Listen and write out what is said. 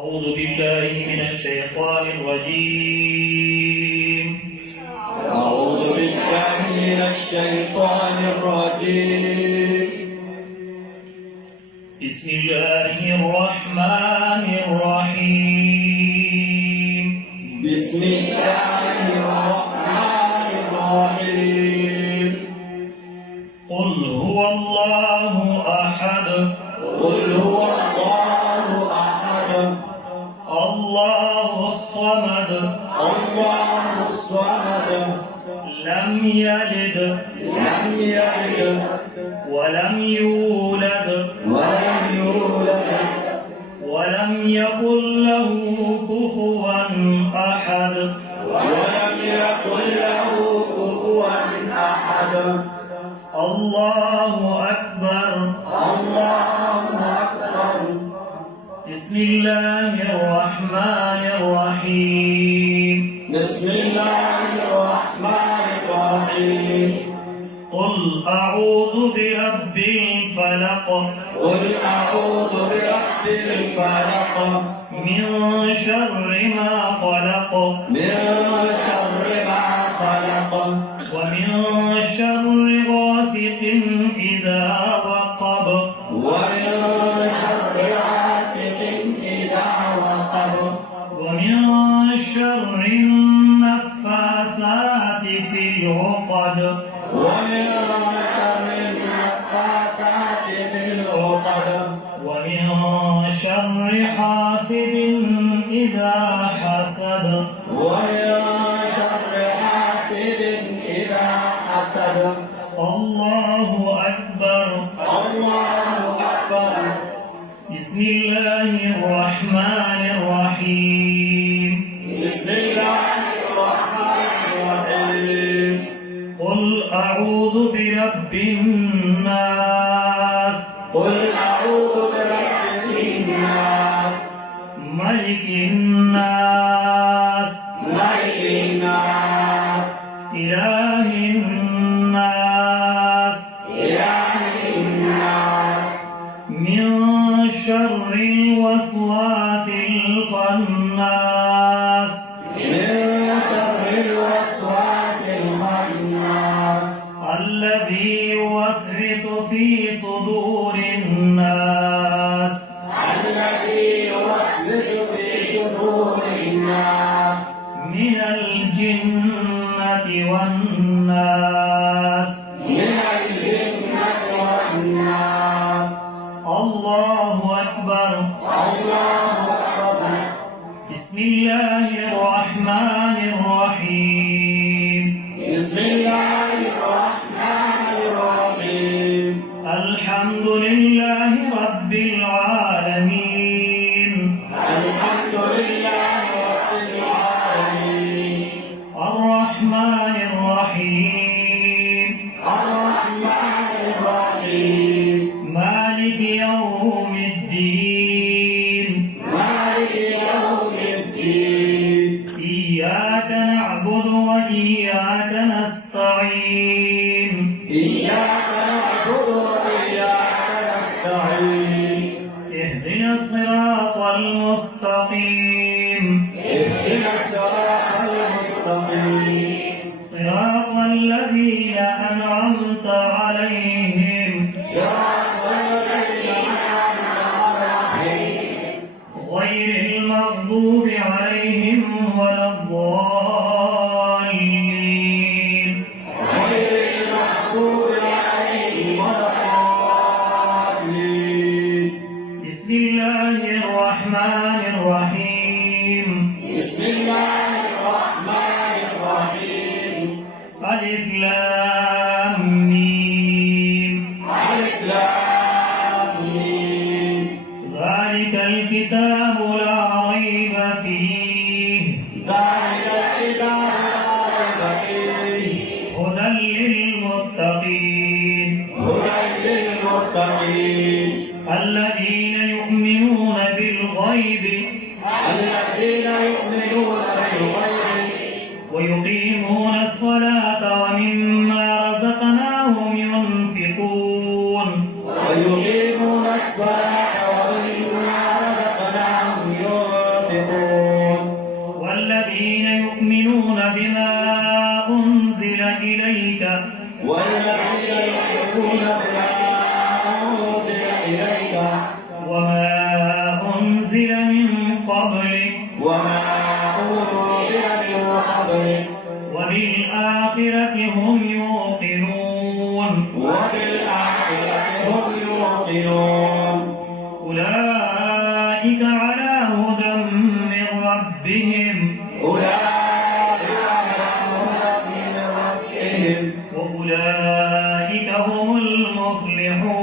أعوذ بالله من الشيطان الرجيم. أعوذ بالله من الشيطان الرجيم. بسم الله الرحمن الرحيم. بسم الله الرحمن الرحيم. قل هو الله أحد. قل هو الله أحد. الله الصمد. الله الصمد. لم يلد ولم يولد ولم يكن له كفوا أحد. الله أكبر. بسم الله الرحمن الرحيم. بسم الله الرحمن الرحيم. قل أعوذ برب الفلق. قل أعوذ برب الفلق. من شر ما خلق. من شر ما خلق. ومن شر غاسق إذا وقب. ومن شر حاسد إذا وقب. ومن شر النفاثات في العقد. ومن شر النفاثات في العقد. ومن شر حاسد إذا حسد. ومن شر حاسد إذا حسد. الله أكبر. الله أكبر. بسم الله الرحمن الرحيم. بسم الله الرحمن الرحيم. قل أعوذ برب الناس. قل أعوذ برب الناس. ملك الناس. ملك الناس. إله الناس. إله الناس. من شر الوسواس الخناس. من شر الوسواس الخناس. الذي يوسوس في صدور الناس. الذي يوسوس في صدور الناس. من الجنة والناس. من الجنة والناس. الله أكبر. الله أكبر. بسم الله الرحمن الرحيم. بسم الله الرحمن الرحيم. الحمد لله رب العالمين. الحمد لله رب العالمين. الرحمن الرحيم. الرحمن الرحيم. مالك يوم الدين. مالك يوم الدين. إياك نعبد وإياك نستعين. إياك نعبد وإياك نستعين. اهدنا الصراط المستقيم. اهدنا الصراط المستقيم. صراط الذين أنعمت عليهم صراط الذين أنعمت عليهم غير المغضوب عليهم ولا الضالين. غير المغضوب عليهم ولا الضالين. بسم الله الرحمن الرحيم. بسم الله الرحمن الرحيم. ألف لام ميم. ألف لام ميم. ذلك الكتاب لا ريب فيه. ذلك الكتاب لا ريب فيه. هدى للمتقين. هدى للمتقين. الذين يؤمنون بالغيب الذين يؤمنون بالغيب ويقيمون الصلاة ومما رزقناهم ينفقون. ويقيمون الصلاة ومما رزقناهم ينفقون. يوقنون أولئك على هدى من ربهم أولئك على هدى من ربهم وأولئك هم المفلحون